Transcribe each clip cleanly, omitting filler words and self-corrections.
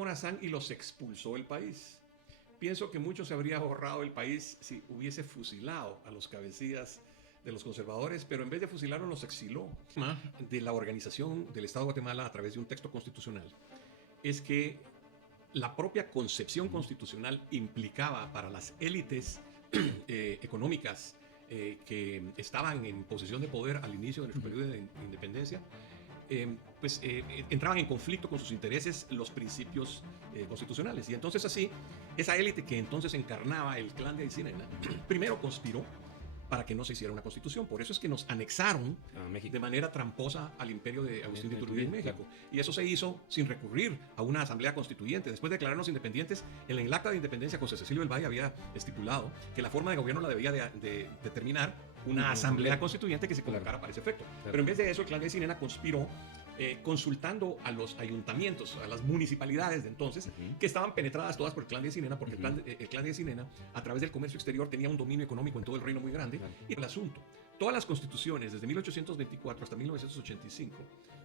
Morazán y los expulsó del país. Pienso que mucho se habría ahorrado el país si hubiese fusilado a los cabecillas de los conservadores, pero en vez de fusilarlos los exiló. De la organización del Estado de Guatemala a través de un texto constitucional es que la propia concepción constitucional implicaba para las élites económicas que estaban en posesión de poder al inicio de nuestro periodo de independencia, entraban en conflicto con sus intereses los principios constitucionales. Y entonces así, esa élite que entonces encarnaba el clan de Aycinena, primero conspiró para que no se hiciera una constitución. Por eso es que nos anexaron de manera tramposa al imperio de Agustín de Iturbide en México. Claro. Y eso se hizo sin recurrir a una asamblea constituyente. Después de declararnos independientes, en el acta de independencia José Cecilio del Valle había estipulado que la forma de gobierno la debía de determinar una asamblea constituyente que se convocara para ese efecto. Claro. Pero en vez de eso, el clan de Aycinena conspiró consultando a los ayuntamientos, a las municipalidades de entonces, que estaban penetradas todas por el clan de Aycinena, porque el clan de Aycinena, a través del comercio exterior, tenía un dominio económico en todo el reino muy grande. Y el asunto, todas las constituciones, desde 1824 hasta 1985,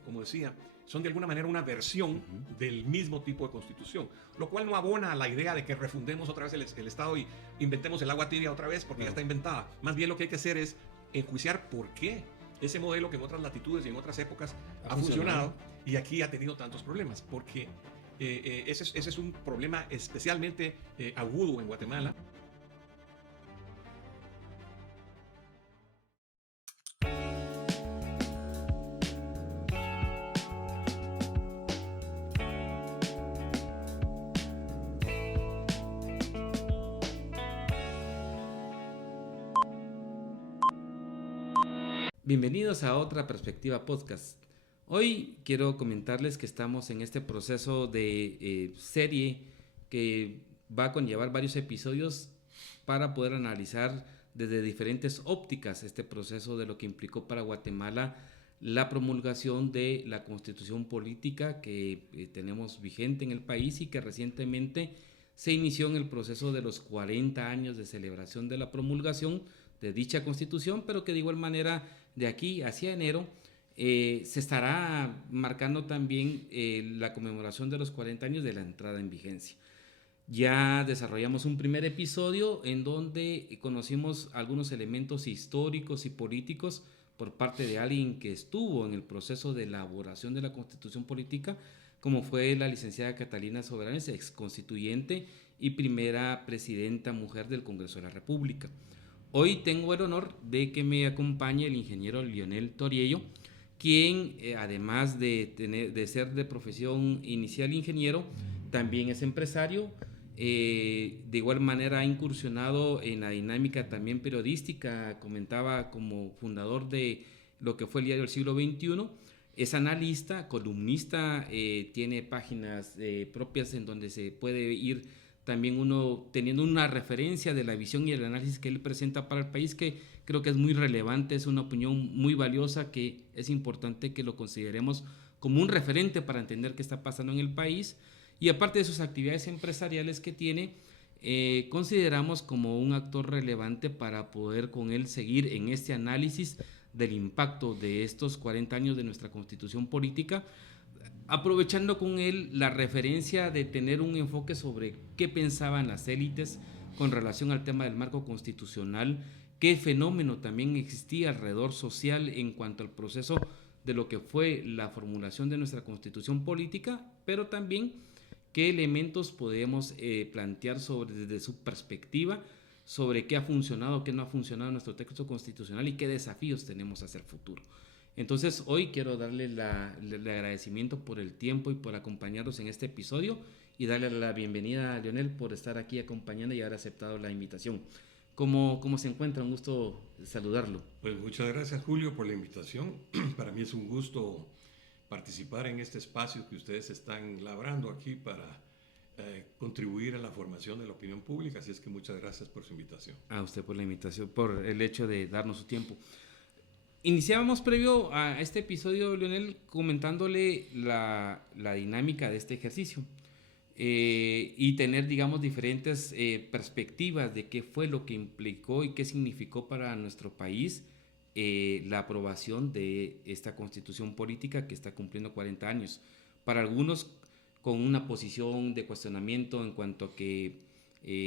como decía, son de alguna manera una versión del mismo tipo de constitución, lo cual no abona a la idea de que refundemos otra vez el Estado y inventemos el agua tibia otra vez, porque ya está inventada. Más bien lo que hay que hacer es enjuiciar por qué ese modelo que en otras latitudes y en otras épocas ha funcionado y aquí ha tenido tantos problemas, porque ese es un problema especialmente agudo en Guatemala. Bienvenidos a Otra Perspectiva Podcast. Hoy quiero comentarles que estamos en este proceso de serie que va a conllevar varios episodios para poder analizar desde diferentes ópticas este proceso de lo que implicó para Guatemala la promulgación de la Constitución Política que tenemos vigente en el país y que recientemente se inició en el proceso de los 40 años de celebración de la promulgación de dicha Constitución, pero que de igual manera de aquí hacia enero se estará marcando también la conmemoración de los 40 años de la entrada en vigencia. Ya desarrollamos un primer episodio en donde conocimos algunos elementos históricos y políticos por parte de alguien que estuvo en el proceso de elaboración de la Constitución Política, como fue la licenciada Catalina Soberanes, ex constituyente y primera presidenta mujer del Congreso de la República. Hoy tengo el honor de que me acompañe el ingeniero Lionel Toriello, quien además de ser de profesión inicial ingeniero, también es empresario. De igual manera ha incursionado en la dinámica también periodística, comentaba como fundador de lo que fue el diario del siglo XXI. Es analista, columnista, tiene páginas propias en donde se puede ir también uno teniendo una referencia de la visión y el análisis que él presenta para el país, que creo que es muy relevante, es una opinión muy valiosa que es importante que lo consideremos como un referente para entender qué está pasando en el país. Y aparte de sus actividades empresariales que tiene, consideramos como un actor relevante para poder con él seguir en este análisis del impacto de estos 40 años de nuestra Constitución Política, aprovechando con él la referencia de tener un enfoque sobre qué pensaban las élites con relación al tema del marco constitucional, qué fenómeno también existía alrededor social en cuanto al proceso de lo que fue la formulación de nuestra Constitución Política, pero también qué elementos podemos plantear desde su perspectiva sobre qué ha funcionado, qué no ha funcionado en nuestro texto constitucional y qué desafíos tenemos hacia el futuro. Entonces hoy quiero darle el agradecimiento por el tiempo y por acompañarnos en este episodio y darle la bienvenida a Lionel por estar aquí acompañando y haber aceptado la invitación. ¿Cómo se encuentra? Un gusto saludarlo. Pues muchas gracias, Julio, por la invitación. Para mí es un gusto participar en este espacio que ustedes están labrando aquí para contribuir a la formación de la opinión pública, así es que muchas gracias por su invitación. A usted por la invitación, por el hecho de darnos su tiempo. Iniciábamos previo a este episodio, Lionel, comentándole la dinámica de este ejercicio y tener, digamos, diferentes perspectivas de qué fue lo que implicó y qué significó para nuestro país la aprobación de esta Constitución Política que está cumpliendo 40 años. Para algunos con una posición de cuestionamiento en cuanto a que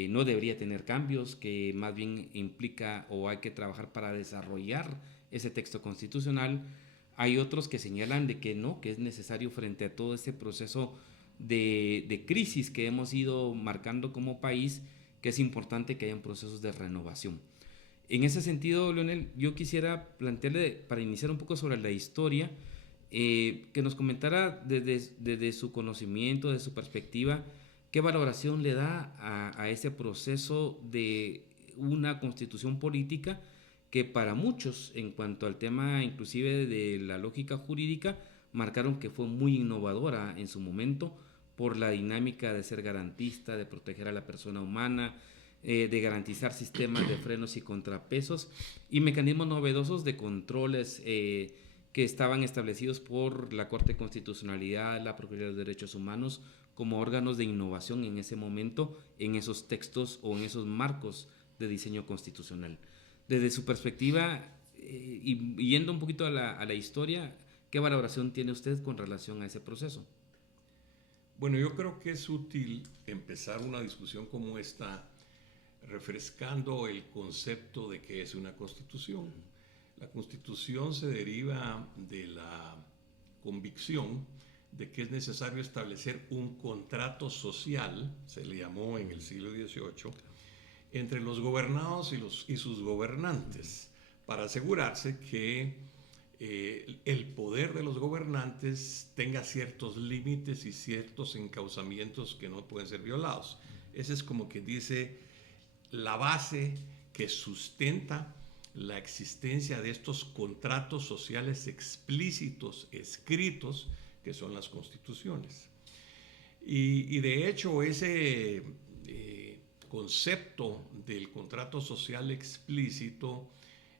no debería tener cambios, que más bien implica o hay que trabajar para desarrollar ese texto constitucional. Hay otros que señalan de que no, que es necesario frente a todo este proceso de crisis que hemos ido marcando como país, que es importante que hayan procesos de renovación. En ese sentido, Leonel, yo quisiera plantearle, para iniciar un poco sobre la historia, que nos comentara desde su conocimiento, de su perspectiva, qué valoración le da a ese proceso de una constitución política que para muchos, en cuanto al tema inclusive de la lógica jurídica, marcaron que fue muy innovadora en su momento por la dinámica de ser garantista, de proteger a la persona humana, de garantizar sistemas de frenos y contrapesos y mecanismos novedosos de controles que estaban establecidos por la Corte de Constitucionalidad, la Procuraduría de Derechos Humanos, como órganos de innovación en ese momento, en esos textos o en esos marcos de diseño constitucional. Desde su perspectiva, y yendo un poquito a la historia, ¿qué valoración tiene usted con relación a ese proceso? Bueno, yo creo que es útil empezar una discusión como esta refrescando el concepto de qué es una constitución. La constitución se deriva de la convicción de que es necesario establecer un contrato social, se le llamó en el siglo XVIII, entre los gobernados y sus gobernantes, para asegurarse que el poder de los gobernantes tenga ciertos límites y ciertos encauzamientos que no pueden ser violados. Ese es como que dice la base que sustenta la existencia de estos contratos sociales explícitos, escritos, que son las constituciones. Y de hecho ese concepto del contrato social explícito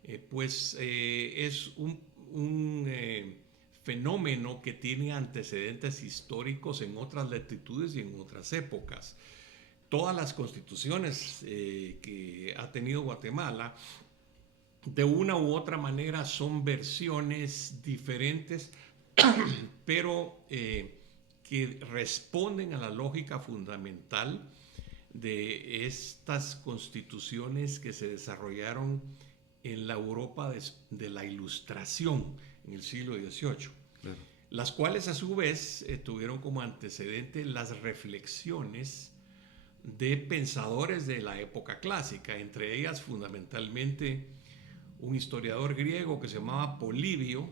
es un fenómeno que tiene antecedentes históricos en otras latitudes y en otras épocas. Todas las constituciones que ha tenido Guatemala, de una u otra manera, son versiones diferentes, pero que responden a la lógica fundamental de estas constituciones que se desarrollaron en la Europa de la Ilustración en el siglo XVIII, claro, las cuales a su vez tuvieron como antecedente las reflexiones de pensadores de la época clásica, entre ellas fundamentalmente un historiador griego que se llamaba Polibio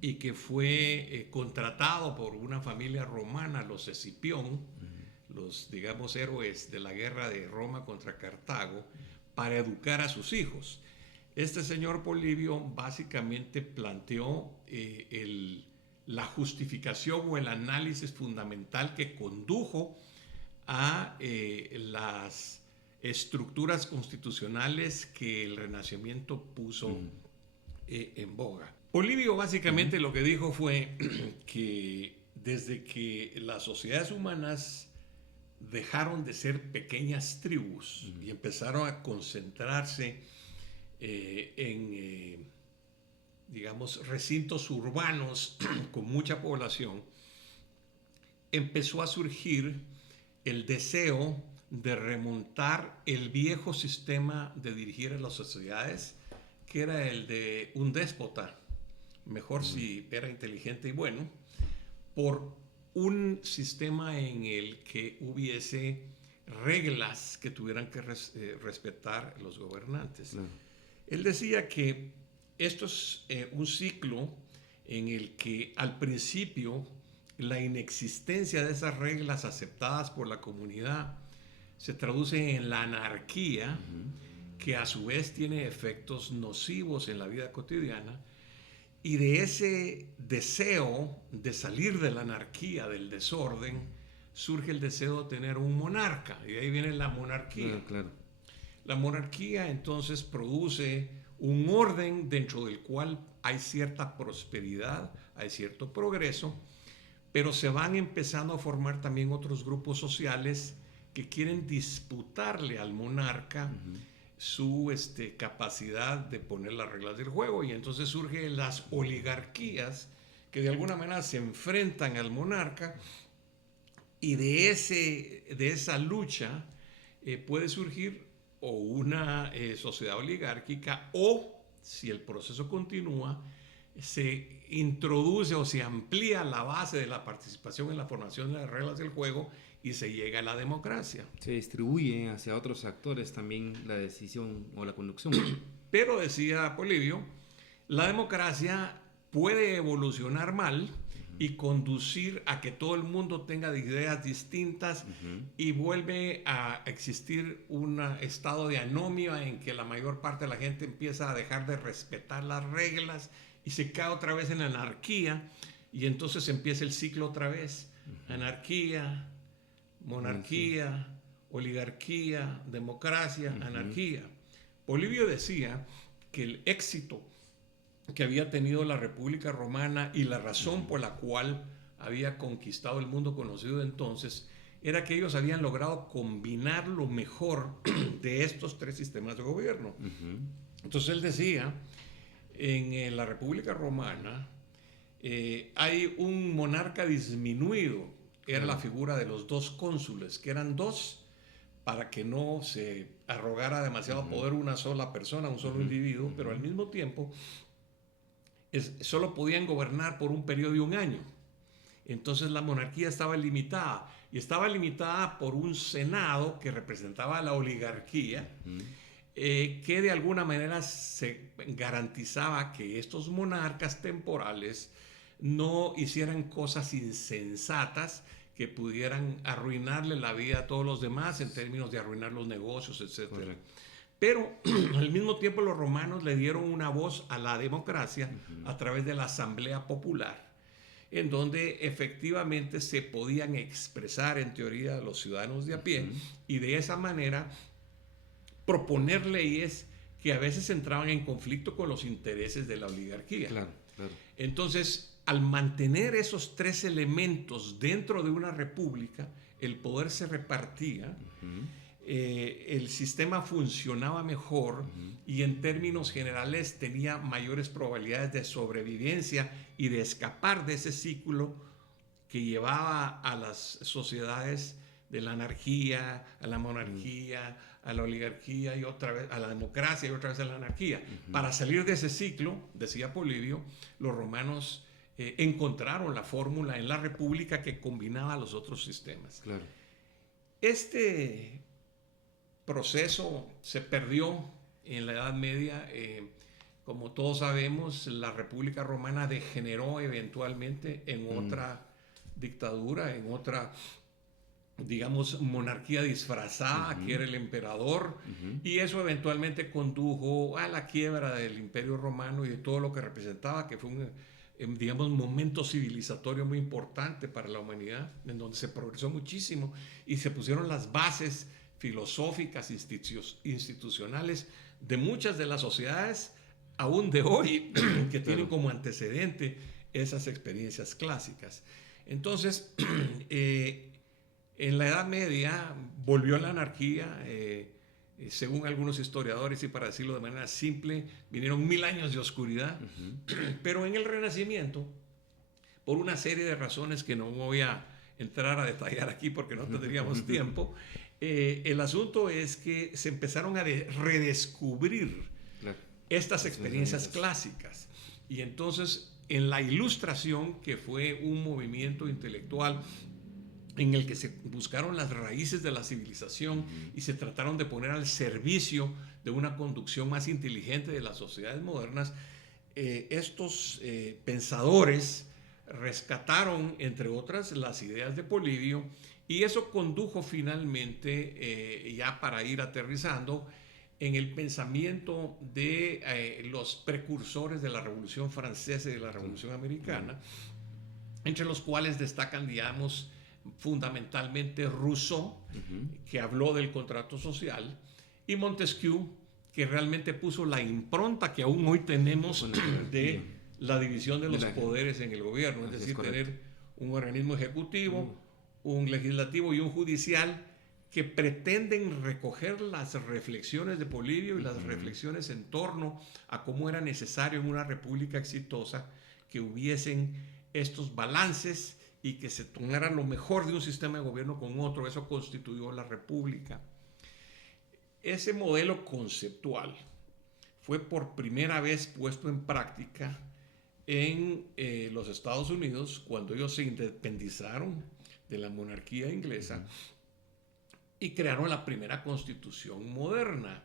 y que fue contratado por una familia romana, los Escipión, los, digamos, héroes de la guerra de Roma contra Cartago, para educar a sus hijos. Este señor Polibio básicamente planteó la justificación o el análisis fundamental que condujo a las estructuras constitucionales que el Renacimiento puso en boga. Polibio básicamente lo que dijo fue que desde que las sociedades humanas dejaron de ser pequeñas tribus y empezaron a concentrarse en, digamos, recintos urbanos con mucha población, empezó a surgir el deseo de remontar el viejo sistema de dirigir a las sociedades, que era el de un déspota, mejor si era inteligente y bueno, por un sistema en el que hubiese reglas que tuvieran que respetar los gobernantes. Él decía que esto es un ciclo en el que al principio la inexistencia de esas reglas aceptadas por la comunidad se traduce en la anarquía, que a su vez tiene efectos nocivos en la vida cotidiana, y de ese deseo de salir de la anarquía, del desorden, surge el deseo de tener un monarca, y de ahí viene la monarquía. Claro. La monarquía entonces produce un orden dentro del cual hay cierta prosperidad, hay cierto progreso, pero se van empezando a formar también otros grupos sociales que quieren disputarle al monarca su capacidad de poner las reglas del juego, y entonces surgen las oligarquías que de alguna manera se enfrentan al monarca Y de esa lucha puede surgir o una sociedad oligárquica, o si el proceso continúa, se introduce o se amplía la base de la participación en la formación de las reglas del juego y se llega a la democracia. Se distribuye hacia otros actores también la decisión o la conducción. Pero decía Polibio, la democracia puede evolucionar mal y conducir a que todo el mundo tenga ideas distintas y vuelve a existir un estado de anomia en que la mayor parte de la gente empieza a dejar de respetar las reglas y se cae otra vez en anarquía, y entonces empieza el ciclo otra vez. Anarquía, monarquía, oligarquía, democracia, anarquía. Polibio decía que el éxito que había tenido la República Romana y la razón por la cual había conquistado el mundo conocido entonces era que ellos habían logrado combinar lo mejor de estos tres sistemas de gobierno. Entonces él decía, en la República Romana hay un monarca disminuido, era la figura de los dos cónsules, que eran dos, para que no se arrogara demasiado poder una sola persona, un solo individuo, pero al mismo tiempo solo podían gobernar por un periodo de un año. Entonces la monarquía estaba limitada, y estaba limitada por un senado que representaba a la oligarquía, que de alguna manera se garantizaba que estos monarcas temporales no hicieran cosas insensatas que pudieran arruinarle la vida a todos los demás en términos de arruinar los negocios, etc. Correcto. Pero al mismo tiempo los romanos le dieron una voz a la democracia a través de la Asamblea Popular, en donde efectivamente se podían expresar en teoría los ciudadanos de a pie y de esa manera proponer leyes que a veces entraban en conflicto con los intereses de la oligarquía. Claro. Entonces, al mantener esos tres elementos dentro de una república, el poder se repartía, el sistema funcionaba mejor y en términos generales tenía mayores probabilidades de sobrevivencia y de escapar de ese ciclo que llevaba a las sociedades de la anarquía, a la monarquía, a la oligarquía y otra vez a la democracia y otra vez a la anarquía. Para salir de ese ciclo, decía Polibio, los romanos encontraron la fórmula en la república que combinaba los otros sistemas. Claro. Este proceso se perdió en la Edad Media. Como todos sabemos, la República Romana degeneró eventualmente en otra dictadura, en otra, digamos, monarquía disfrazada, que era el emperador, y eso eventualmente condujo a la quiebra del Imperio Romano y de todo lo que representaba, que fue un, digamos, momento civilizatorio muy importante para la humanidad, en donde se progresó muchísimo y se pusieron las bases filosóficas, institucionales de muchas de las sociedades aún de hoy que tienen como antecedente esas experiencias clásicas. Entonces, en la Edad Media volvió la anarquía, según algunos historiadores, y para decirlo de manera simple, vinieron 1000 años de oscuridad, pero en el Renacimiento, por una serie de razones que no voy a entrar a detallar aquí porque no tendríamos tiempo, el asunto es que se empezaron a redescubrir estas experiencias clásicas. Y entonces, en la Ilustración, que fue un movimiento intelectual en el que se buscaron las raíces de la civilización y se trataron de poner al servicio de una conducción más inteligente de las sociedades modernas, estos pensadores rescataron, entre otras, las ideas de Polibio, y eso condujo finalmente, ya para ir aterrizando, en el pensamiento de los precursores de la Revolución Francesa y de la Revolución Americana, entre los cuales destacan, digamos, fundamentalmente Rousseau, que habló del contrato social, y Montesquieu, que realmente puso la impronta que aún hoy tenemos de la división de los poderes en el gobierno, es decir, tener un organismo ejecutivo, un legislativo y un judicial que pretenden recoger las reflexiones de Polibio y las reflexiones en torno a cómo era necesario en una república exitosa que hubiesen estos balances y que se tomara lo mejor de un sistema de gobierno con otro. Eso constituyó la república. Ese modelo conceptual fue por primera vez puesto en práctica en los Estados Unidos cuando ellos se independizaron de la monarquía inglesa y crearon la primera constitución moderna.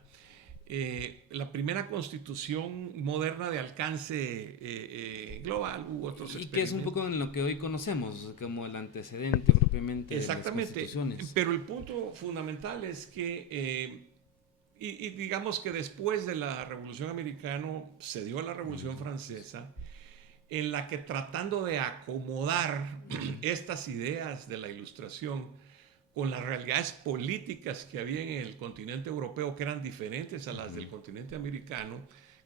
La primera constitución moderna de alcance global. Hubo otros experimentos. Y que es un poco en lo que hoy conocemos, como el antecedente propiamente de las constituciones. Pero el punto fundamental es que, y digamos que después de la Revolución Americana se dio la Revolución Francesa, en la que tratando de acomodar estas ideas de la Ilustración con las realidades políticas que había en el continente europeo, que eran diferentes a las del continente americano,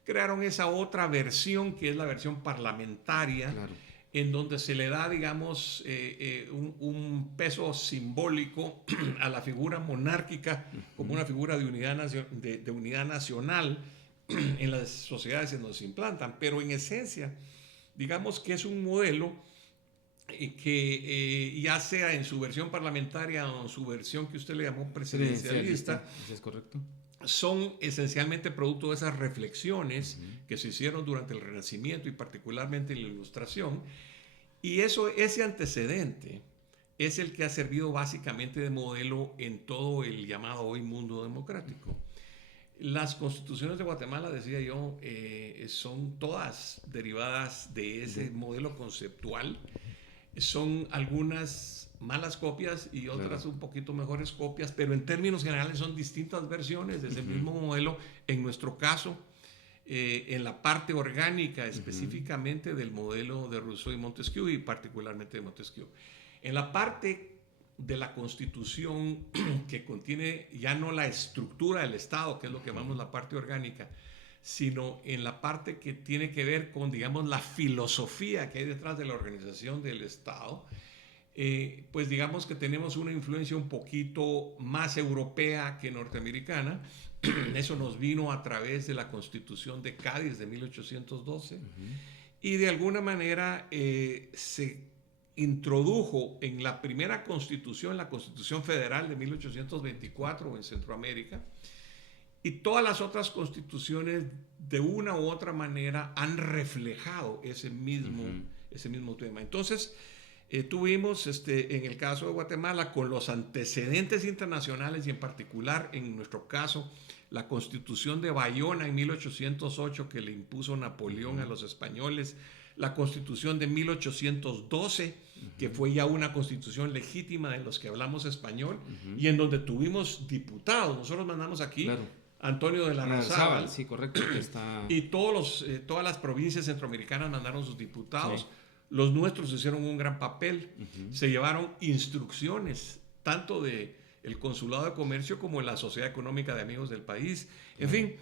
crearon esa otra versión, que es la versión parlamentaria, claro, en donde se le da, digamos, un peso simbólico a la figura monárquica como una figura de unidad nacional en las sociedades en donde se implantan. Pero en esencia, digamos que es un modelo que ya sea en su versión parlamentaria o en su versión que usted le llamó presidencialista, es correcto, son esencialmente producto de esas reflexiones que se hicieron durante el Renacimiento y particularmente en la Ilustración. Y ese antecedente es el que ha servido básicamente de modelo en todo el llamado hoy mundo democrático. Las constituciones de Guatemala, decía yo, son todas derivadas de ese modelo conceptual. Son algunas malas copias y otras un poquito mejores copias, pero en términos generales son distintas versiones de ese mismo modelo. En nuestro caso, en la parte orgánica específicamente del modelo de Rousseau y Montesquieu, y particularmente de Montesquieu. En la parte de la Constitución que contiene ya no la estructura del Estado, que es lo que llamamos la parte orgánica, sino en la parte que tiene que ver con, digamos, la filosofía que hay detrás de la organización del Estado, pues digamos que tenemos una influencia un poquito más europea que norteamericana. Eso nos vino a través de la Constitución de Cádiz de 1812 y de alguna manera se introdujo en la primera constitución, la Constitución Federal de 1824 en Centroamérica, y todas las otras constituciones de una u otra manera han reflejado ese mismo tema. Entonces, tuvimos en el caso de Guatemala, con los antecedentes internacionales y en particular en nuestro caso, la Constitución de Bayona en 1808 que le impuso Napoleón a los españoles, la Constitución de 1812 que fue ya una constitución legítima de los que hablamos español y en donde tuvimos diputados. Nosotros mandamos aquí Antonio de la Rozábal, sí, correcto, y todas las provincias centroamericanas mandaron sus diputados. Sí. Los nuestros hicieron un gran papel. Se llevaron instrucciones tanto del Consulado de Comercio como de la Sociedad Económica de Amigos del País. En fin,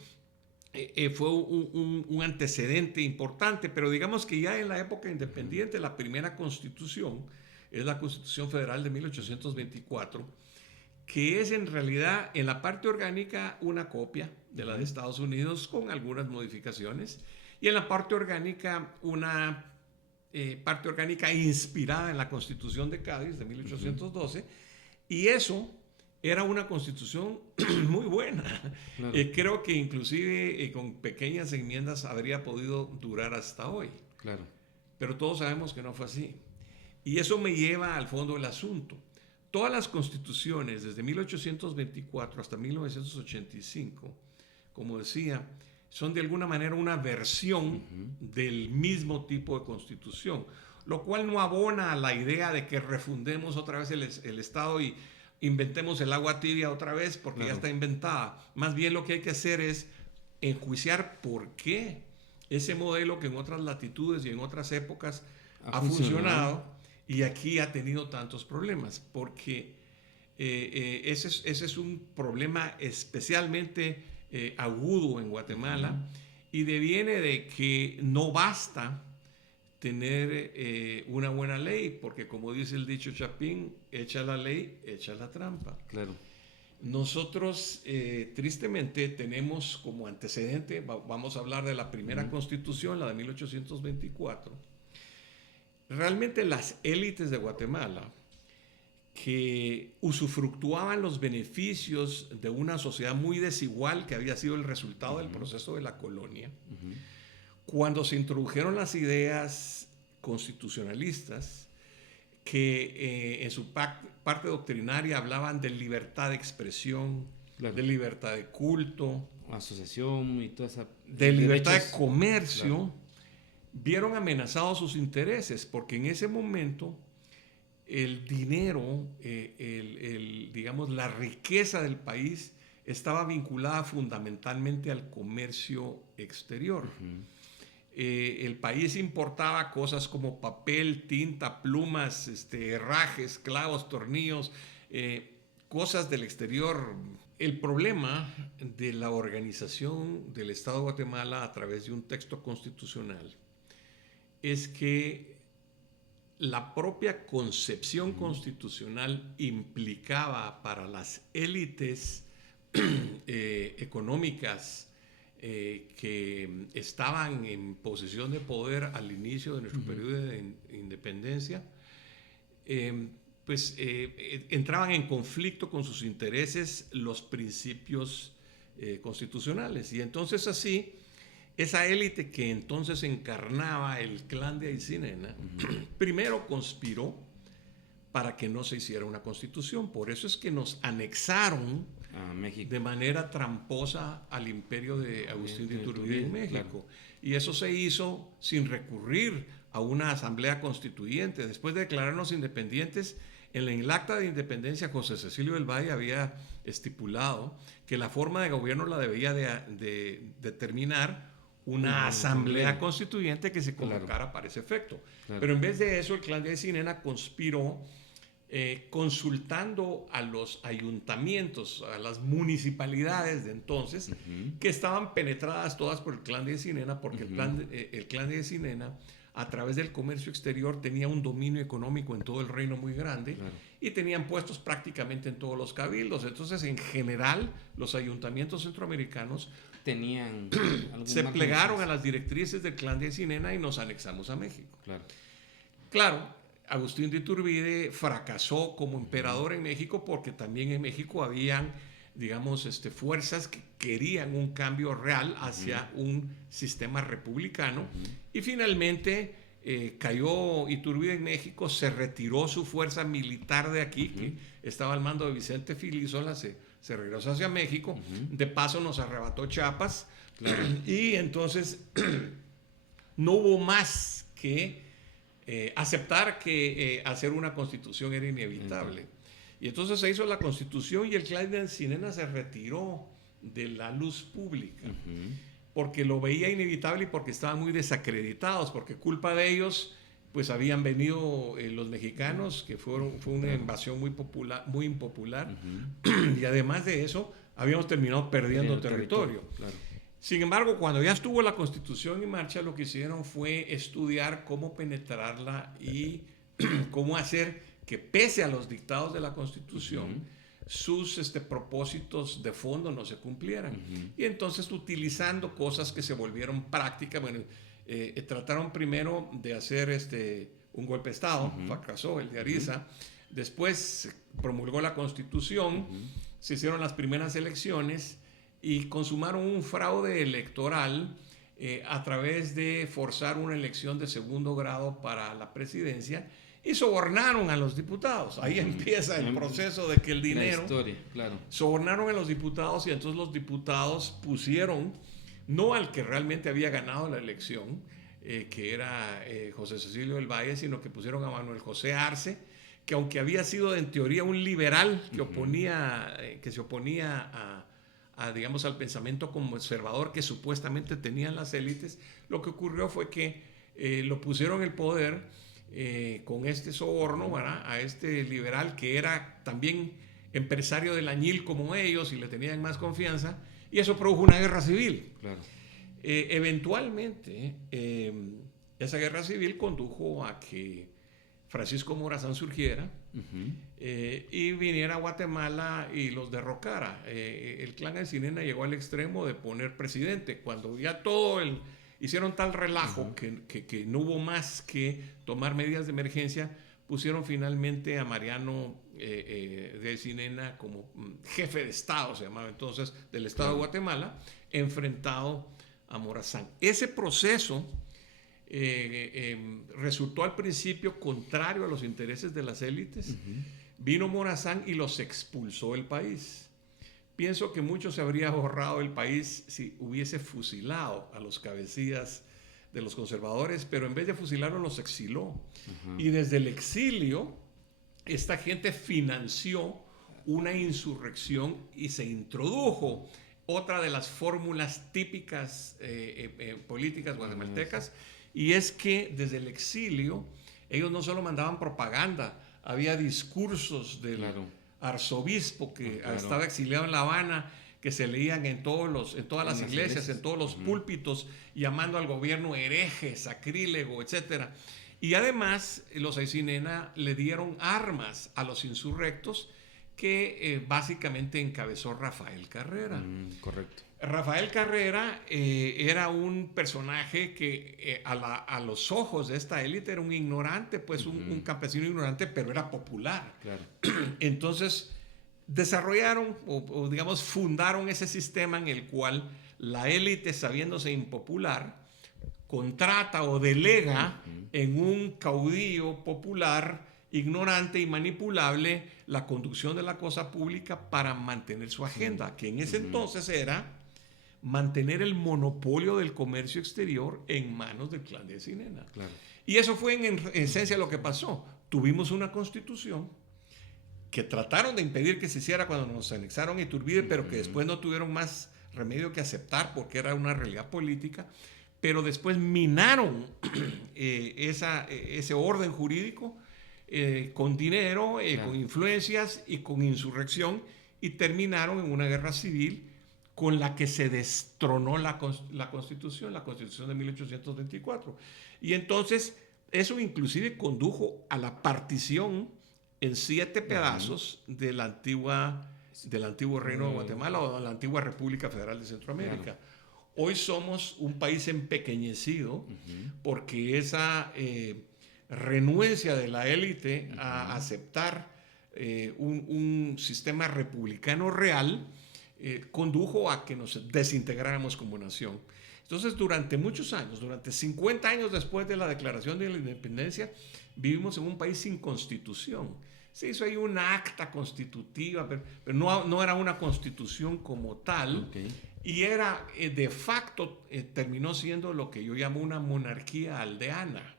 fue un antecedente importante, pero digamos que ya en la época independiente la primera constitución es la Constitución Federal de 1824, que es en realidad en la parte orgánica una copia de la de Estados Unidos con algunas modificaciones, y en la parte orgánica una parte orgánica inspirada en la Constitución de Cádiz de 1812, y eso era una constitución muy buena. Claro. Creo que inclusive con pequeñas enmiendas habría podido durar hasta hoy. Claro. Pero todos sabemos que no fue así. Y eso me lleva al fondo del asunto. Todas las constituciones, desde 1824 hasta 1985, como decía, son de alguna manera una versión del mismo tipo de constitución, lo cual no abona a la idea de que refundemos otra vez el Estado y inventemos el agua tibia otra vez porque ya está inventada. Más bien lo que hay que hacer es enjuiciar por qué ese modelo que en otras latitudes y en otras épocas ha funcionado y aquí ha tenido tantos problemas, porque ese es un problema especialmente agudo en Guatemala y deviene de que no basta tener una buena ley, porque como dice el dicho chapín, echa la ley, echa la trampa. Claro. Nosotros tristemente tenemos como antecedente, vamos a hablar de la primera constitución, la de 1824, realmente las élites de Guatemala que usufructuaban los beneficios de una sociedad muy desigual que había sido el resultado del proceso de la colonia, cuando se introdujeron las ideas constitucionalistas que en su parte doctrinaria hablaban de libertad de expresión, de libertad de culto, asociación y toda esa de libertad de comercio, vieron amenazados sus intereses, porque en ese momento el dinero, digamos, la riqueza del país estaba vinculada fundamentalmente al comercio exterior. El país importaba cosas como papel, tinta, plumas, herrajes, clavos, tornillos, cosas del exterior. El problema de la organización del Estado de Guatemala a través de un texto constitucional es que la propia concepción constitucional implicaba para las élites económicas que estaban en posesión de poder al inicio de nuestro periodo de independencia, entraban en conflicto con sus intereses los principios constitucionales. Y entonces así, esa élite que entonces encarnaba el clan de Aycinena, primero conspiró para que no se hiciera una constitución. Por eso es que nos anexaron a México de manera tramposa al imperio de Agustín de Iturbide en México. Claro. Y eso se hizo sin recurrir a una asamblea constituyente. Después de declararnos independientes, en el acta de independencia José Cecilio del Valle había estipulado que la forma de gobierno la debía de determinar una asamblea constituyente que se convocara para ese efecto. Pero en vez de eso, el clan de Aycinena conspiró consultando a los ayuntamientos, a las municipalidades de entonces, que estaban penetradas todas por el clan de Aycinena, porque el clan de Aycinena, a través del comercio exterior, tenía un dominio económico en todo el reino muy grande, y tenían puestos prácticamente en todos los cabildos. Entonces, en general, los ayuntamientos centroamericanos tenían se plegaron a las directrices del clan de Aycinena y nos anexamos a México. Claro, Agustín de Iturbide fracasó como emperador en México porque también en México habían, digamos, fuerzas que querían un cambio real hacia un sistema republicano, y finalmente cayó Iturbide en México, se retiró su fuerza militar de aquí, que estaba al mando de Vicente Filísola, se regresó hacia México, de paso nos arrebató Chiapas, y entonces no hubo más que aceptar que hacer una constitución era inevitable. Y entonces se hizo la constitución y el clan de Aycinena se retiró de la luz pública porque lo veía inevitable y porque estaban muy desacreditados, porque culpa de ellos pues habían venido los mexicanos, que fue una invasión muy impopular, y además de eso habíamos terminado perdiendo territorio. Sin embargo, cuando ya estuvo la Constitución en marcha, lo que hicieron fue estudiar cómo penetrarla y cómo hacer que, pese a los dictados de la Constitución, sus propósitos de fondo no se cumplieran. Y entonces, utilizando cosas que se volvieron prácticas, trataron primero de hacer un golpe de Estado, fracasó el de Ariza, después promulgó la Constitución, se hicieron las primeras elecciones y consumaron un fraude electoral a través de forzar una elección de segundo grado para la presidencia y sobornaron a los diputados. Ahí empieza el proceso de que el dinero... La historia, claro. Sobornaron a los diputados y entonces los diputados pusieron, no al que realmente había ganado la elección, que era José Cecilio del Valle, sino que pusieron a Manuel José Arce, que aunque había sido en teoría un liberal que se oponía digamos, al pensamiento conservador que supuestamente tenían las élites, lo que ocurrió fue que lo pusieron en el poder con este soborno, ¿verdad?, a este liberal que era también empresario del añil como ellos y le tenían más confianza, y eso produjo una guerra civil. Eventualmente, esa guerra civil condujo a que Francisco Morazán surgiera y viniera a Guatemala y los derrocara. El clan Aycinena llegó al extremo de poner presidente. Cuando ya todo hicieron tal relajo que no hubo más que tomar medidas de emergencia. Pusieron finalmente a Mariano de Aycinena como jefe de Estado, se llamaba entonces, del Estado de Guatemala, enfrentado a Morazán. Ese proceso resultó al principio contrario a los intereses de las élites. Vino Morazán y los expulsó del país. Pienso que mucho se habría ahorrado el país si hubiese fusilado a los cabecillas de los conservadores, pero en vez de fusilarlos los exiló. Y desde el exilio, esta gente financió una insurrección y se introdujo otra de las fórmulas típicas políticas guatemaltecas, y es que desde el exilio ellos no solo mandaban propaganda, había discursos del arzobispo que estaba exiliado en La Habana, que se leían en todas las iglesias, en todos los púlpitos, llamando al gobierno hereje, sacrílego, etc. Y además los Aycinena le dieron armas a los insurrectos que básicamente encabezó Rafael Carrera. Correcto. Rafael Carrera era un personaje que a los ojos de esta élite era un ignorante, pues un campesino ignorante, pero era popular. Claro. Entonces desarrollaron o digamos fundaron ese sistema en el cual la élite, sabiéndose impopular, contrata o delega en un caudillo popular ignorante y manipulable la conducción de la cosa pública para mantener su agenda, que en ese entonces era mantener el monopolio del comercio exterior en manos del clan de Aycinena. Claro. Y eso fue en esencia lo que pasó. Tuvimos una constitución que trataron de impedir que se hiciera cuando nos anexaron Iturbide, pero que después no tuvieron más remedio que aceptar porque era una realidad política, pero después minaron ese orden jurídico con dinero, con influencias y con insurrección, y terminaron en una guerra civil con la que se destronó la Constitución de 1824. Y entonces eso inclusive condujo a la partición en 7 pedazos del antiguo Reino de Guatemala o de la antigua República Federal de Centroamérica. Claro. Hoy somos un país empequeñecido porque esa renuencia de la élite a aceptar un sistema republicano real condujo a que nos desintegráramos como nación. Entonces, durante muchos años, durante 50 años después de la declaración de la independencia, vivimos en un país sin constitución. Se hizo ahí una acta constitutiva, pero no era una constitución como tal. Okay. Y era, de facto, terminó siendo lo que yo llamo una monarquía aldeana.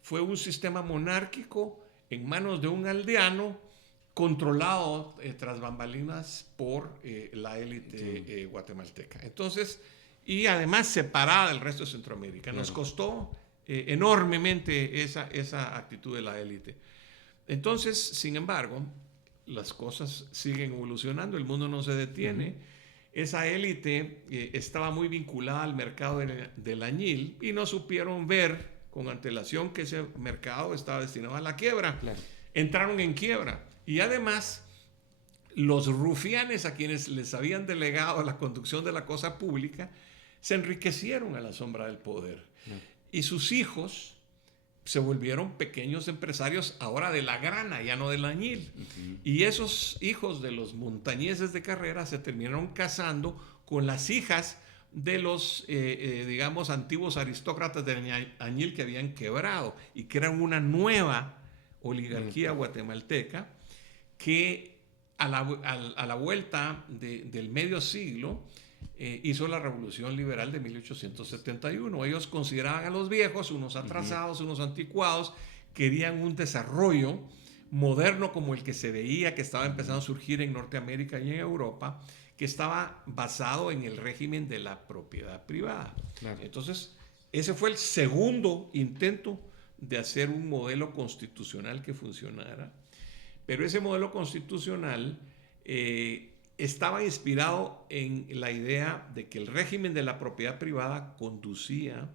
Fue un sistema monárquico en manos de un aldeano, controlado tras bambalinas por la élite guatemalteca. Entonces, y además separada del resto de Centroamérica. Claro. Nos costó enormemente esa actitud de la élite. Entonces, sin embargo, las cosas siguen evolucionando, el mundo no se detiene. Esa élite estaba muy vinculada al mercado del añil y no supieron ver con antelación que ese mercado estaba destinado a la quiebra. Claro. Entraron en quiebra. Y además, los rufianes a quienes les habían delegado la conducción de la cosa pública se enriquecieron a la sombra del poder. Y sus hijos se volvieron pequeños empresarios ahora de la grana, ya no del añil. Y esos hijos de los montañeses de Carrera se terminaron casando con las hijas de los, digamos, antiguos aristócratas de añil que habían quebrado y que eran una nueva oligarquía guatemalteca que a la vuelta del medio siglo hizo la Revolución Liberal de 1871. Ellos consideraban a los viejos unos atrasados, unos anticuados, querían un desarrollo moderno como el que se veía que estaba empezando a surgir en Norteamérica y en Europa, que estaba basado en el régimen de la propiedad privada. Claro. Entonces, ese fue el segundo intento de hacer un modelo constitucional que funcionara. Pero ese modelo constitucional estaba inspirado en la idea de que el régimen de la propiedad privada conducía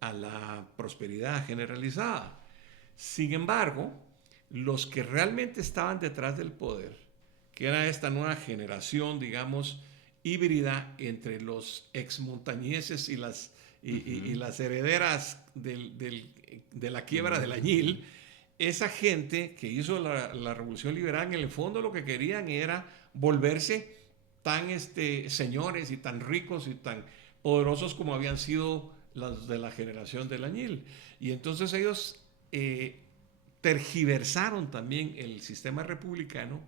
a la prosperidad generalizada. Sin embargo, los que realmente estaban detrás del poder, que era esta nueva generación, digamos, híbrida entre los exmontañeses y las y las herederas de la quiebra del añil, esa gente que hizo la revolución liberal, en el fondo lo que querían era volverse tan señores y tan ricos y tan poderosos como habían sido los de la generación del añil. Y entonces ellos tergiversaron también el sistema republicano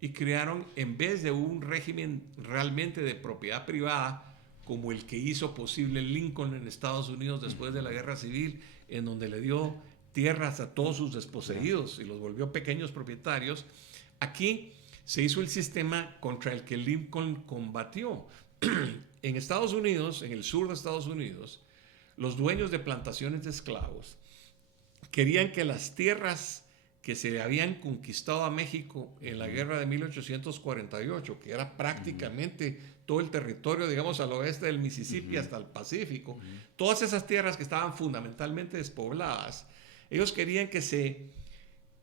y crearon, en vez de un régimen realmente de propiedad privada, como el que hizo posible Lincoln en Estados Unidos después de la Guerra Civil, en donde le dio tierras a todos sus desposeídos y los volvió pequeños propietarios, aquí se hizo el sistema contra el que Lincoln combatió. En Estados Unidos, en el sur de Estados Unidos, los dueños de plantaciones de esclavos querían que las tierras que se habían conquistado a México en la guerra de 1848, que era prácticamente todo el territorio, digamos, al oeste del Mississippi hasta el Pacífico, todas esas tierras que estaban fundamentalmente despobladas, ellos querían que se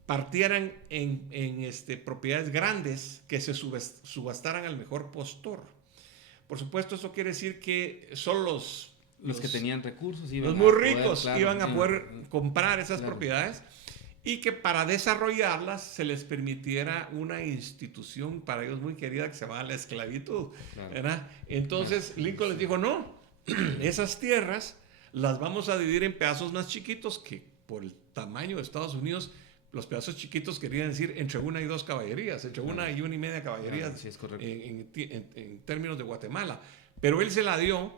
partieran en propiedades grandes que se subastaran al mejor postor. Por supuesto, eso quiere decir que solo los que tenían recursos los muy ricos iban a poder comprar esas propiedades, y que para desarrollarlas se les permitiera una institución para ellos muy querida que se llamaba la esclavitud. ¿Verdad? Entonces Lincoln les dijo, no, esas tierras las vamos a dividir en pedazos más chiquitos, que por el tamaño de Estados Unidos, los pedazos chiquitos querían decir entre 1 y 2 caballerías, entre 1 y 1 y media caballerías, sí, es correcto. en términos de Guatemala. Pero él se la dio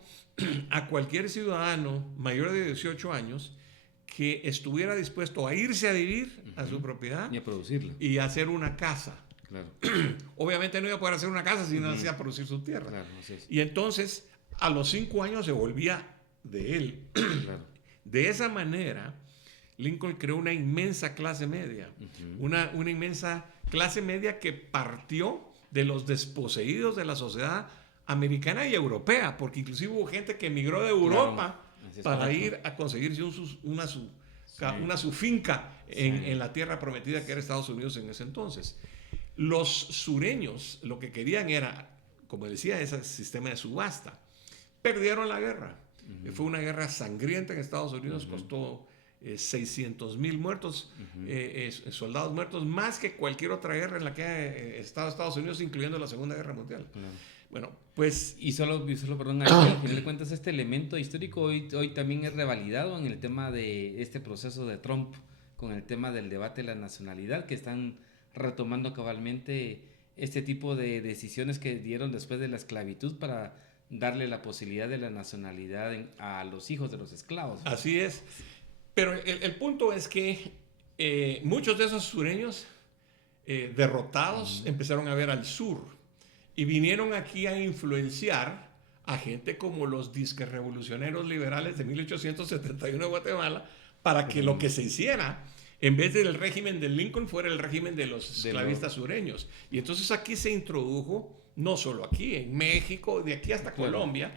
a cualquier ciudadano mayor de 18 años que estuviera dispuesto a irse a vivir a su propiedad y a producirla y a hacer una casa. Claro. Obviamente no iba a poder hacer una casa si no hacía producir su tierra. Claro, así es. Y entonces a los 5 años se volvía de él. Claro. De esa manera, Lincoln creó una inmensa clase media, una inmensa clase media que partió de los desposeídos de la sociedad americana y europea, porque inclusive hubo gente que emigró de Europa para ir a conseguirse una su finca en la tierra prometida que era Estados Unidos en ese entonces. Los sureños lo que querían era, como decía, ese sistema de subasta. Perdieron la guerra. Fue una guerra sangrienta en Estados Unidos, costó 600,000 muertos, soldados muertos, más que cualquier otra guerra en la que ha estado Estados Unidos, incluyendo la Segunda Guerra Mundial. Bueno, pues... Y solo perdón, al final de cuentas, este elemento histórico hoy también es revalidado en el tema de este proceso de Trump, con el tema del debate de la nacionalidad, que están retomando cabalmente este tipo de decisiones que dieron después de la esclavitud para darle la posibilidad de la nacionalidad a los hijos de los esclavos. Así es. Pero el punto es que muchos de esos sureños derrotados empezaron a ver al sur y vinieron aquí a influenciar a gente como los disque revolucionarios liberales de 1871 de Guatemala para que lo que se hiciera, en vez del régimen de Lincoln, fuera el régimen de los esclavistas sureños. Y entonces aquí se introdujo, no solo aquí, en México, de aquí hasta Colombia,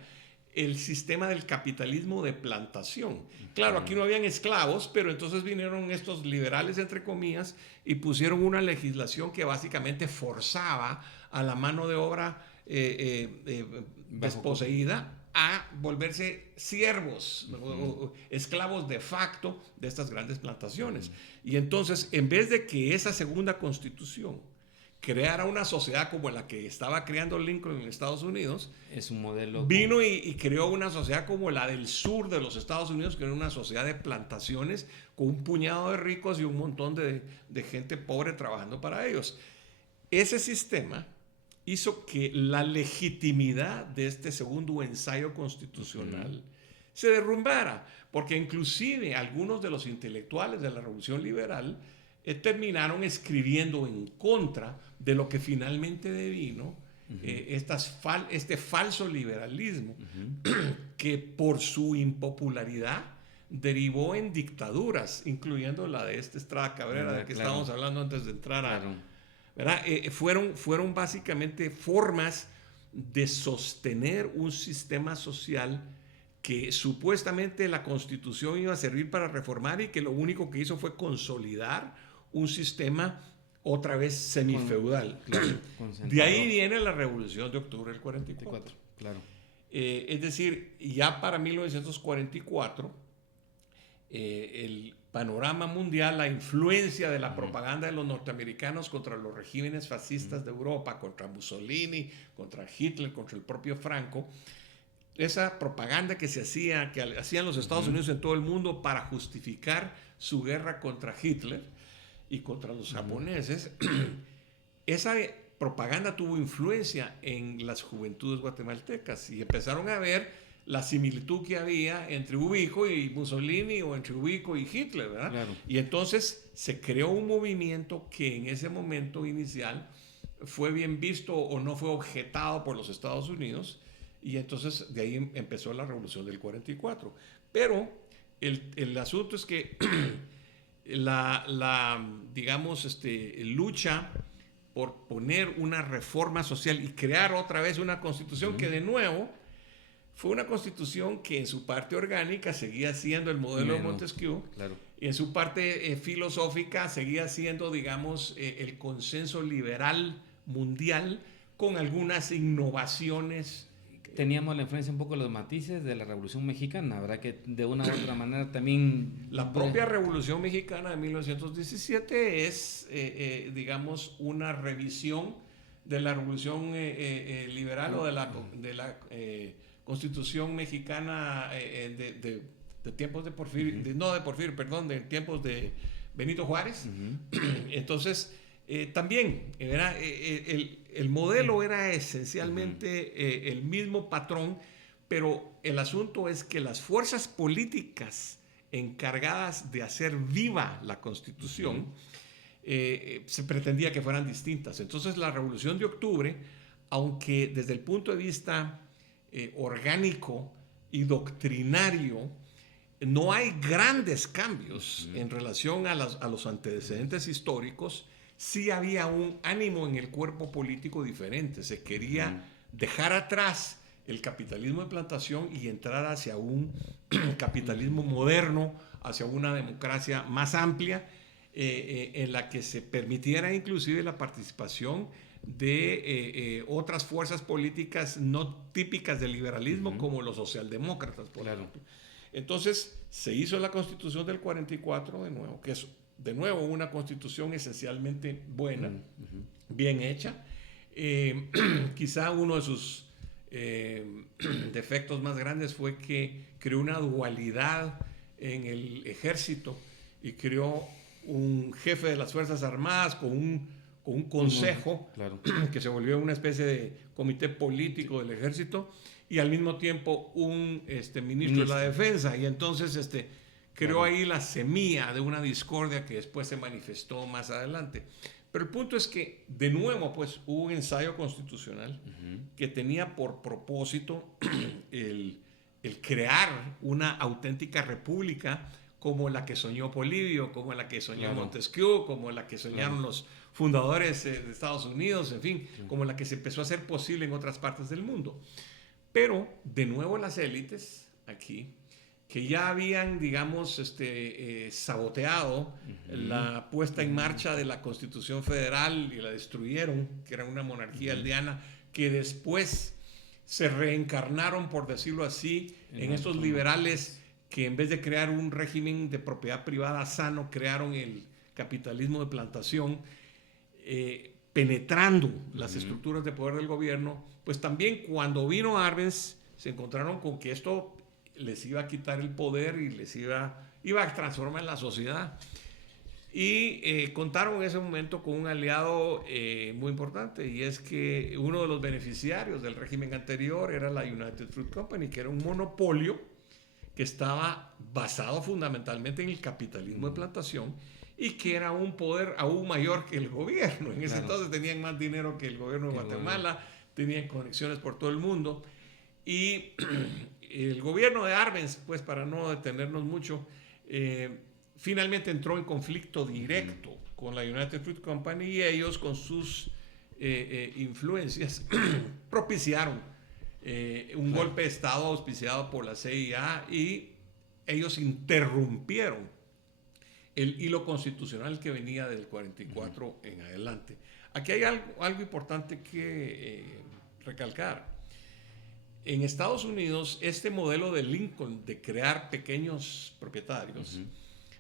el sistema del capitalismo de plantación. Claro, aquí no habían esclavos, pero entonces vinieron estos liberales, entre comillas, y pusieron una legislación que básicamente forzaba a la mano de obra desposeída a volverse siervos, o esclavos de facto de estas grandes plantaciones. Y entonces, en vez de que esa segunda constitución creara una sociedad como la que estaba creando Lincoln en Estados Unidos, es un modelo. Vino y creó una sociedad como la del sur de los Estados Unidos, que era una sociedad de plantaciones con un puñado de ricos y un montón de gente pobre trabajando para ellos. Ese sistema hizo que la legitimidad de este segundo ensayo constitucional se derrumbara, porque inclusive algunos de los intelectuales de la Revolución Liberal terminaron escribiendo en contra de lo que finalmente devino este falso liberalismo, que por su impopularidad derivó en dictaduras, incluyendo la de Estrada Cabrera, de que estábamos hablando antes de entrar a... ¿verdad? Fueron básicamente formas de sostener un sistema social que supuestamente la Constitución iba a servir para reformar y que lo único que hizo fue consolidar un sistema otra vez semifeudal. De ahí viene la Revolución de Octubre del 44. Claro. Es decir, ya para 1944, el panorama mundial, la influencia de la propaganda de los norteamericanos contra los regímenes fascistas de Europa, contra Mussolini, contra Hitler, contra el propio Franco, esa propaganda que se hacía, que hacían los Estados Unidos en todo el mundo para justificar su guerra contra Hitler y contra los japoneses, esa propaganda tuvo influencia en las juventudes guatemaltecas y empezaron a ver la similitud que había entre Ubico y Mussolini o entre Ubico y Hitler, ¿verdad? Claro. Y entonces se creó un movimiento que en ese momento inicial fue bien visto o no fue objetado por los Estados Unidos, y entonces de ahí empezó la revolución del 44. Pero el asunto es que digamos, lucha por poner una reforma social y crear otra vez una constitución que de nuevo fue una constitución que en su parte orgánica seguía siendo el modelo de Montesquieu, claro. y en su parte filosófica seguía siendo, digamos, el consenso liberal mundial con algunas innovaciones. Teníamos la influencia un poco de los matices de la Revolución Mexicana, ¿verdad? Que de una u otra manera también... La propia Revolución Mexicana de 1917 es, digamos, una revisión de la Revolución liberal o de la Constitución Mexicana de tiempos de Porfirio, de tiempos de Benito Juárez. Entonces, también era, el modelo era esencialmente el mismo patrón, pero el asunto es que las fuerzas políticas encargadas de hacer viva la Constitución se pretendía que fueran distintas. Entonces la Revolución de Octubre, aunque desde el punto de vista orgánico y doctrinario no hay grandes cambios en relación a los antecedentes históricos, sí había un ánimo en el cuerpo político diferente. Se quería dejar atrás el capitalismo de plantación y entrar hacia un capitalismo moderno, hacia una democracia más amplia, en la que se permitiera inclusive la participación de otras fuerzas políticas no típicas del liberalismo, como los socialdemócratas, por ejemplo. Entonces se hizo la Constitución del 44 de nuevo, que es de nuevo una constitución esencialmente buena, bien hecha. Quizá uno de sus defectos más grandes fue que creó una dualidad en el ejército y creó un jefe de las Fuerzas Armadas con un consejo que se volvió una especie de comité político del ejército, y al mismo tiempo un ministro de la Defensa, y entonces creó ahí la semilla de una discordia que después se manifestó más adelante. Pero el punto es que, de nuevo, pues, hubo un ensayo constitucional que tenía por propósito el crear una auténtica república como la que soñó Polibio, como la que soñó Montesquieu, como la que soñaron los fundadores de Estados Unidos, en fin, como la que se empezó a hacer posible en otras partes del mundo. Pero, de nuevo, las élites aquí, que ya habían, digamos, saboteado la puesta en marcha de la Constitución Federal y la destruyeron, que era una monarquía aldeana, que después se reencarnaron, por decirlo así, en estos liberales que en vez de crear un régimen de propiedad privada sano, crearon el capitalismo de plantación, penetrando las estructuras de poder del gobierno. Pues también cuando vino Arbenz se encontraron con que esto les iba a quitar el poder y les iba a transformar la sociedad. Y contaron en ese momento con un aliado muy importante, y es que uno de los beneficiarios del régimen anterior era la United Fruit Company, que era un monopolio que estaba basado fundamentalmente en el capitalismo de plantación y que era un poder aún mayor que el gobierno. En ese entonces tenían más dinero que el gobierno de Guatemala, tenían conexiones por todo el mundo. Y el gobierno de Arbenz, pues para no detenernos mucho, finalmente entró en conflicto directo con la United Fruit Company, y ellos con sus influencias propiciaron un golpe de Estado auspiciado por la CIA, y ellos interrumpieron el hilo constitucional que venía del 44 en adelante. Aquí hay algo importante que recalcar. En Estados Unidos, este modelo de Lincoln de crear pequeños propietarios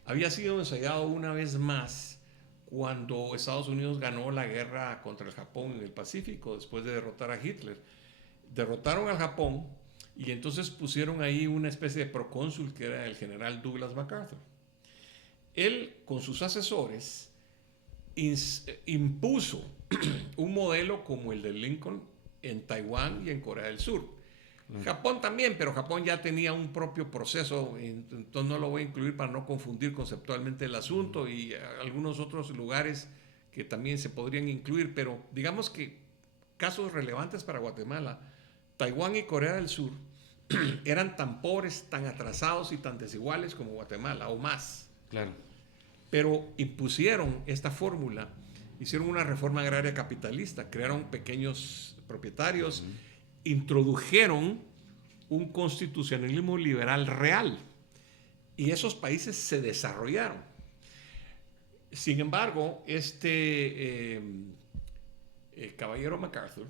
había sido ensayado una vez más cuando Estados Unidos ganó la guerra contra el Japón en el Pacífico después de derrotar a Hitler. Derrotaron al Japón y entonces pusieron ahí una especie de procónsul que era el general Douglas MacArthur. Él, con sus asesores, impuso un modelo como el de Lincoln en Taiwán y en Corea del Sur. Japón también, pero Japón ya tenía un propio proceso, entonces no lo voy a incluir para no confundir conceptualmente el asunto, y algunos otros lugares que también se podrían incluir, pero digamos que casos relevantes para Guatemala, Taiwán y Corea del Sur eran tan pobres, tan atrasados y tan desiguales como Guatemala, o más. Claro. Pero impusieron esta fórmula, hicieron una reforma agraria capitalista, crearon pequeños propietarios, introdujeron un constitucionalismo liberal real y esos países se desarrollaron. Sin embargo, caballero MacArthur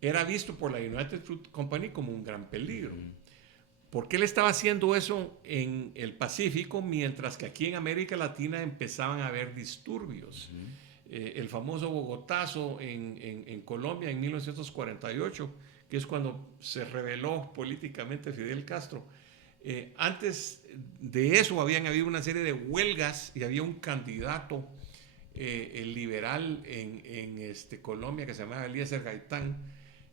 era visto por la United Fruit Company como un gran peligro. Porque él estaba haciendo eso en el Pacífico, mientras que aquí en América Latina empezaban a haber disturbios. El famoso Bogotazo en Colombia en 1948, que es cuando se rebeló políticamente Fidel Castro. Antes de eso habían habido una serie de huelgas y había un candidato liberal en Colombia que se llamaba Eliezer Gaitán,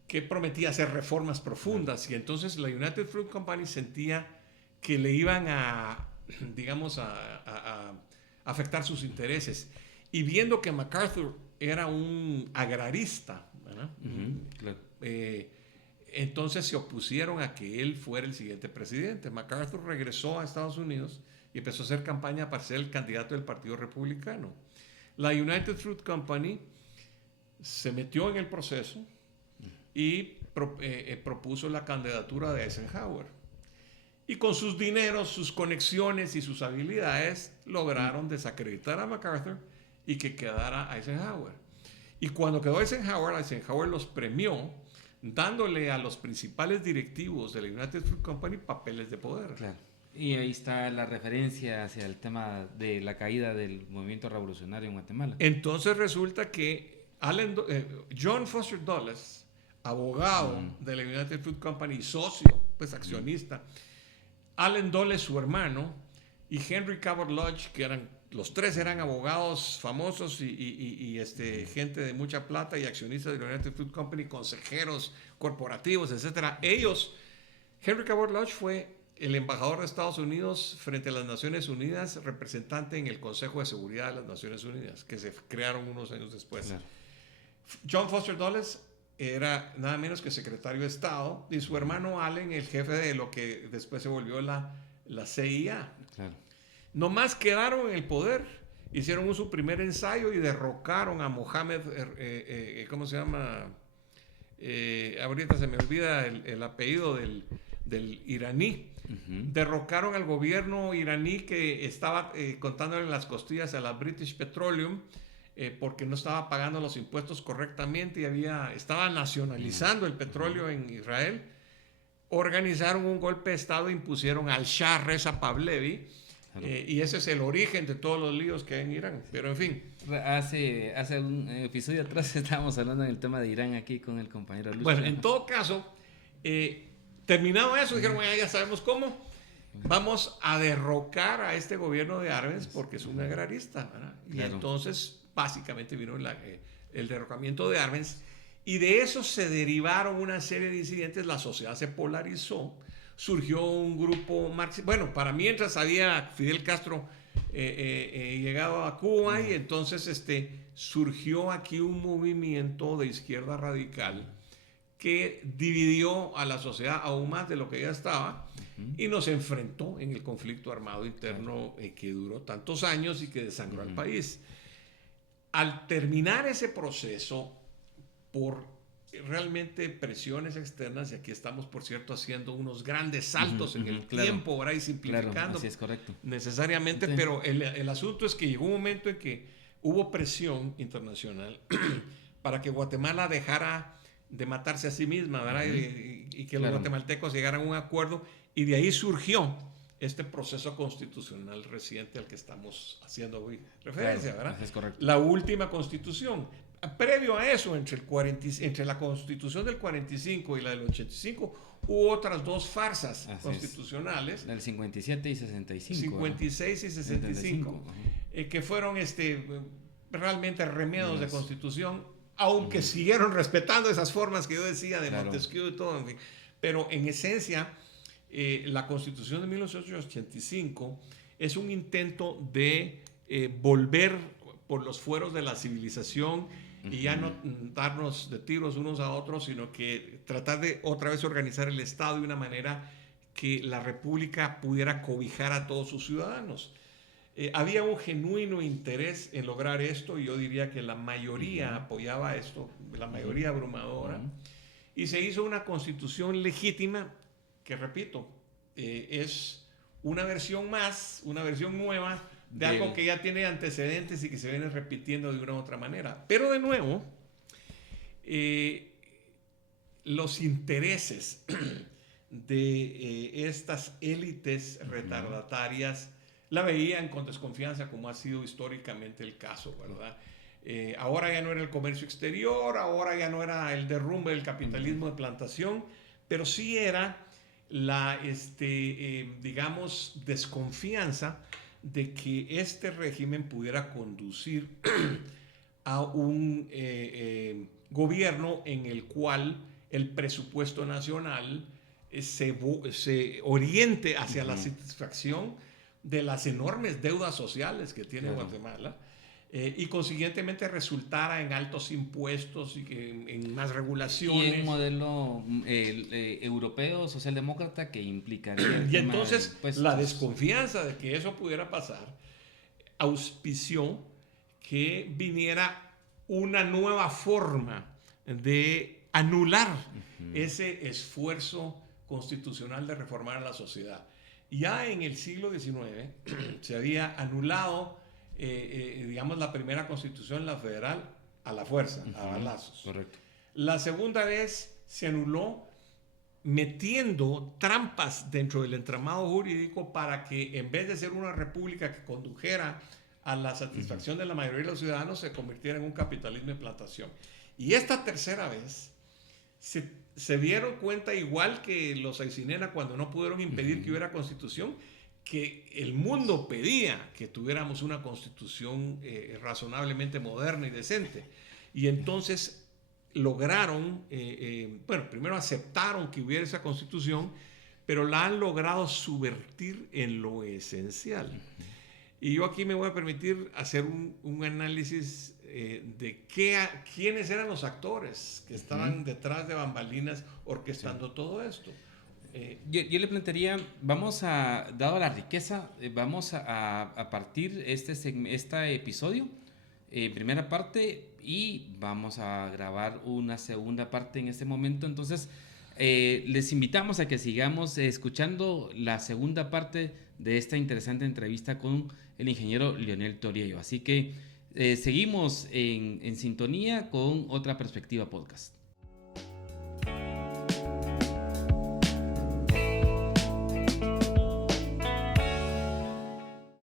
que prometía hacer reformas profundas, y entonces la United Fruit Company sentía que le iban a, digamos, a afectar sus intereses. Y viendo que MacArthur era un agrarista, ¿verdad? Claro. Entonces se opusieron a que él fuera el siguiente presidente. MacArthur regresó a Estados Unidos y empezó a hacer campaña para ser el candidato del Partido Republicano. La United Fruit Company se metió en el proceso y propuso la candidatura de Eisenhower. Y con sus dineros, sus conexiones y sus habilidades lograron desacreditar a MacArthur y que quedara Eisenhower. Y cuando quedó Eisenhower los premió dándole a los principales directivos de la United Fruit Company papeles de poder. Claro. Y ahí está la referencia hacia el tema de la caída del movimiento revolucionario en Guatemala. Entonces resulta que John Foster Dulles, abogado de la United Fruit Company, socio, pues accionista, Allen Dulles, su hermano, y Henry Cabot Lodge, que los tres eran abogados famosos y gente de mucha plata y accionistas de la United Fruit Company, consejeros corporativos, etc. Henry Cabot Lodge fue el embajador de Estados Unidos frente a las Naciones Unidas, representante en el Consejo de Seguridad de las Naciones Unidas, que se crearon unos años después. Claro. John Foster Dulles era nada menos que secretario de Estado, y su hermano Allen, el jefe de lo que después se volvió la CIA. Claro. Nomás quedaron en el poder, hicieron su primer ensayo y derrocaron a Mohammed, ¿cómo se llama? Ahorita se me olvida el apellido del iraní. Derrocaron al gobierno iraní que estaba contándole las costillas a la British Petroleum porque no estaba pagando los impuestos correctamente y estaba nacionalizando el petróleo en Israel. Organizaron un golpe de Estado e impusieron al Shah Reza Pahlavi. Y ese es el origen de todos los líos que hay en Irán. Pero en fin. Hace un episodio atrás estábamos hablando del tema de Irán aquí con el compañero Luis. Bueno, en todo caso, terminado eso, dijeron, ya sabemos cómo. Vamos a derrocar a este gobierno de Arbenz porque es un agrarista, ¿verdad? Y claro. Entonces, básicamente vino el derrocamiento de Arbenz. Y de eso se derivaron una serie de incidentes. La sociedad se polarizó. Surgió un grupo marxista. Bueno, para mientras había Fidel Castro llegado a Cuba y entonces surgió aquí un movimiento de izquierda radical que dividió a la sociedad aún más de lo que ya estaba y nos enfrentó en el conflicto armado interno que duró tantos años y que desangró al país. Al terminar ese proceso, por realmente presiones externas, y aquí estamos, por cierto, haciendo unos grandes saltos en el tiempo, ¿verdad? Y simplificando. Claro, así es correcto. Necesariamente, sí. Pero el asunto es que llegó un momento en que hubo presión internacional para que Guatemala dejara de matarse a sí misma, ¿verdad? Y que los Claro. guatemaltecos llegaran a un acuerdo, y de ahí surgió este proceso constitucional reciente al que estamos haciendo hoy referencia, Claro, ¿verdad? es correcto. La última constitución. Previo a eso, entre la constitución del 45 y la del 85, hubo otras dos farsas Así constitucionales, es. Del 57 y 65. 56 y 65, que fueron realmente remedios de constitución, aunque siguieron respetando esas formas que yo decía de Claro. Montesquieu y todo, en fin. Pero en esencia, la constitución de 1885 es un intento de volver por los fueros de la civilización y ya no darnos de tiros unos a otros, sino que tratar de otra vez organizar el Estado de una manera que la República pudiera cobijar a todos sus ciudadanos. Había un genuino interés en lograr esto, y yo diría que la mayoría apoyaba esto, la mayoría abrumadora, y se hizo una constitución legítima que, repito, es una versión más, una versión nueva de algo que ya tiene antecedentes y que se viene repitiendo de una u otra manera. Pero de nuevo, los intereses de estas élites retardatarias la veían con desconfianza, como ha sido históricamente el caso, ¿verdad? Ahora ya no era el comercio exterior, ahora ya no era el derrumbe del capitalismo de plantación, pero sí era la, digamos, desconfianza de que este régimen pudiera conducir a un gobierno en el cual el presupuesto nacional se oriente hacia la satisfacción de las enormes deudas sociales que tiene Guatemala, y consiguientemente resultara en altos impuestos y en más regulaciones. Y en un modelo europeo socialdemócrata que implicaría y entonces la desconfianza de que eso pudiera pasar auspició que viniera una nueva forma de anular ese esfuerzo constitucional de reformar a la sociedad. Ya en el siglo XIX se había anulado, digamos, la primera constitución, la federal, a la fuerza, a balazos. Correcto. La segunda vez se anuló metiendo trampas dentro del entramado jurídico para que, en vez de ser una república que condujera a la satisfacción de la mayoría de los ciudadanos, se convirtiera en un capitalismo de plantación. Y esta tercera vez se dieron cuenta, igual que los Aycinena cuando no pudieron impedir que hubiera constitución, que el mundo pedía que tuviéramos una constitución razonablemente moderna y decente. Y entonces lograron, bueno, primero aceptaron que hubiera esa constitución, pero la han logrado subvertir en lo esencial. Y yo aquí me voy a permitir hacer un análisis de quiénes eran los actores que estaban detrás de bambalinas orquestando todo esto. Yo le plantearía, dado la riqueza, vamos a partir este episodio en primera parte y vamos a grabar una segunda parte en este momento. Entonces, les invitamos a que sigamos escuchando la segunda parte de esta interesante entrevista con el ingeniero Leonel Toriello. Así que seguimos en sintonía con Otra Perspectiva Podcast.